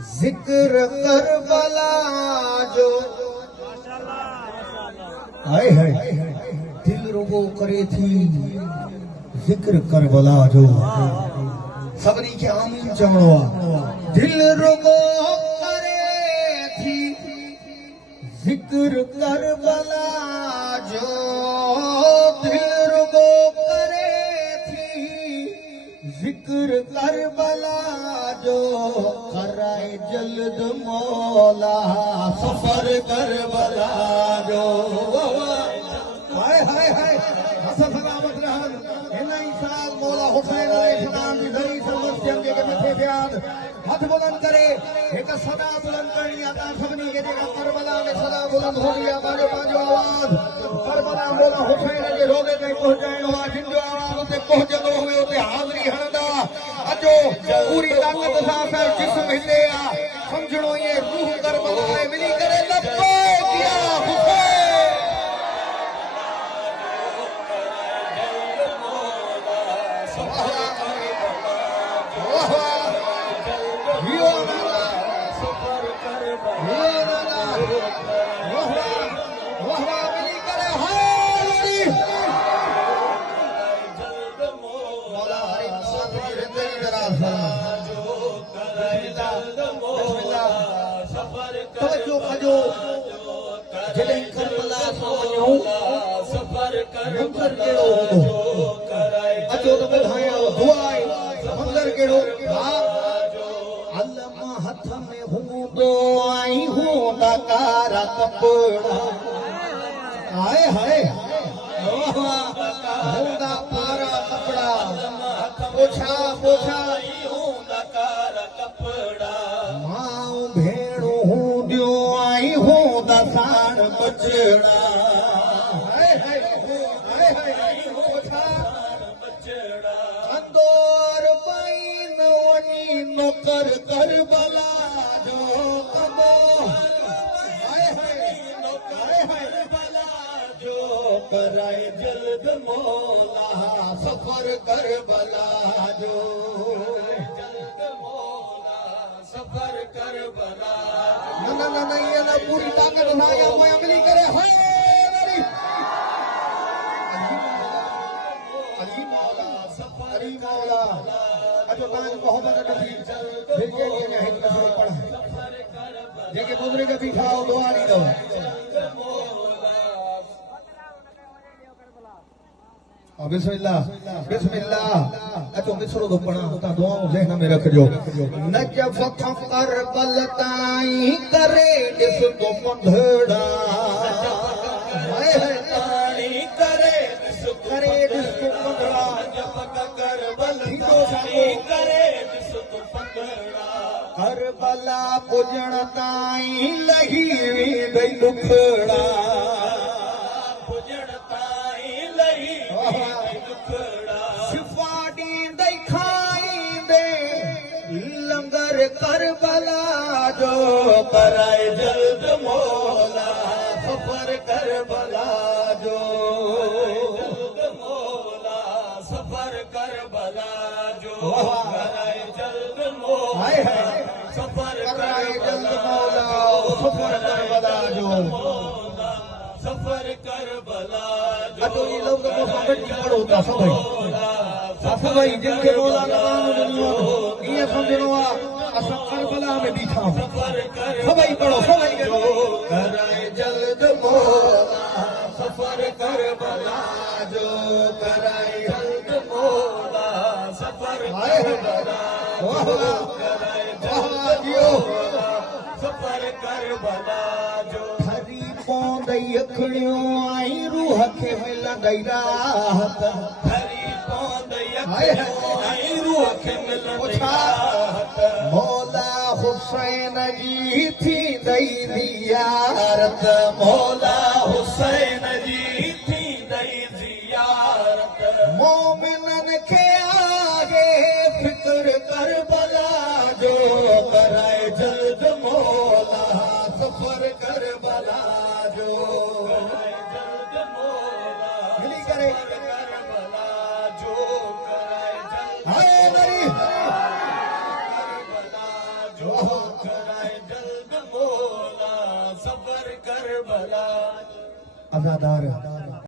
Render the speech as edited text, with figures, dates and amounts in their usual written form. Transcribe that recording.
जिक्र करबला जो हाय हाय दिल रुगो करे थी जिक्र करबला जो सभिनी खे आमीन चवणो आहे दिल रुगो करे थी जिक्र करबला जो दिल रुगो करे थी जिक्र करबला जो कराए जल्द मौला सफर करबला जो हाय हाय हाय हसन सलामत रहन हिन ई साल मौला हुसैन अलैहिस्सलाम जी धरी सर्वस्यम जे मथे बयान हथ बुलंद करे एक सदा बुलंद करनी आता सभिनी के जेका करबला में सदा बुलंद होनी आहे पंहिंजो आवाज़ करबला मौला हुसैन जे रोज़े ताईं पहुचाइणो आहे जिन जो आवाज़ उते पहुचंदो हुए उते हाज़िरी हणंदा अचो पूरी ताक़त सां असां जिस्म हिले आहे समझणो ये रूह करबला में मिली करे लब्बैक या हुसैन जॾहिं करबला सोनियो सफर कर मंज़र केड़ो हूंदो अचो त ॿुधायां दुआ आहे मंज़र केड़ो अलम हथ में हूंदो आई हूंदा कारा कपड़ा हाय हाय हूंदा कारा कपड़ा पोछा पोछा हूंदा कारा कपड़ा मां भेणो हूंदियो आई हूंदा साण बचड़ा अंदोर पाई न वञी नौकर करबला जो कबो जो कराए जल्द मौला सफर करबला जो जल्द मौला सफर करबला न ये ना पूरी ताकत ना या मैं अमली करे हाय अली मौला सफर अली मौला अचो ताज मोहब्बत नबी फिर के है नजर पढ़ा जेके बुजुर्ग बीठा हो दुआ नी दो बिस्मिल्लाह बिस्मिल्लाह अचो मिसरो दो पढ़ा ता दुआओं ज़हन में रखजो नजफ करबल ताई करे दिस तो पंधड़ा हाय हाय ताई करे दिस तो पंधड़ा नजफ करबल ताई करे दिस तो पंधड़ा करबला पुजण ताई लही वेंदई दुखड़ा करबला जो कराए जल्द मौला सफर करबला जो जल्द मौला सफर करबला जो कराए जल्द मौला सफर कराए जल्द मौला सफर करबला जो सफर करबला जो ये लोग को समझ नहीं पड़ता सब भाई जिनके मौला नाम दुनिया ये समझनो असां करबला में बीठा सभई पढ़ो सभई कराए जल्द मौला सफर करबला जो कराए जल्द मौला सफर करबला कराए जल्द मौला सफर करबला जो हरी पौंदई अखड़ियों आई रूह खे मिलंदई राहत हरी पौंदई अखड़ियों आई रूह खे मिलंदई राहत मौला हुसैन जी थी दई ज़ियारत मौला हुसैन जी थी दई ज़ियारत मोमिनन खे आगे फिक्र करबला जो कराए जल्द मौला सफर करबला जो कराए जल्द मौला मिली करे करबला जो कराए जल्द हाय गरी कराए जल्द मौला सबर कर भला अज़ादार